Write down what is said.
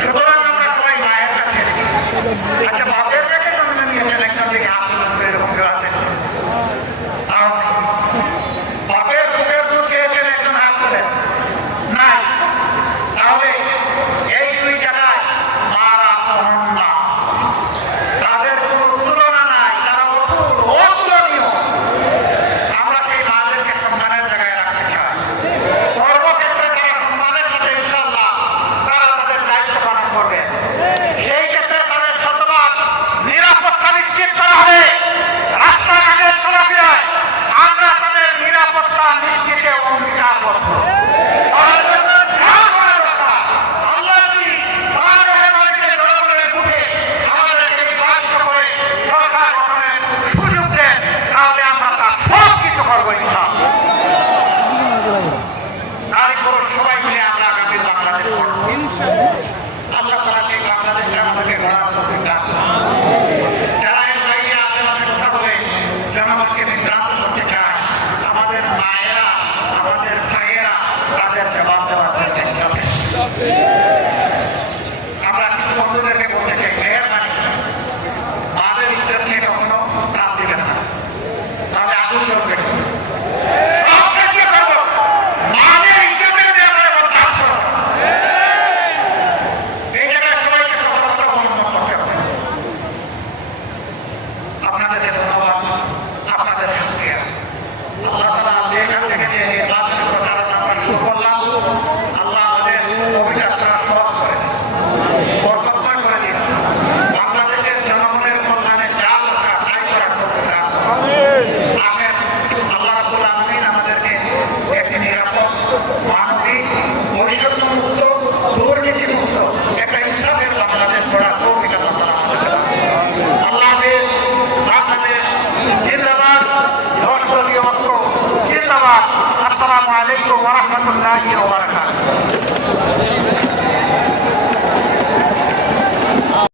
সুতরাং আমরা সবাই মায়ের কাছে আচ্ছা বাপের গড়ব।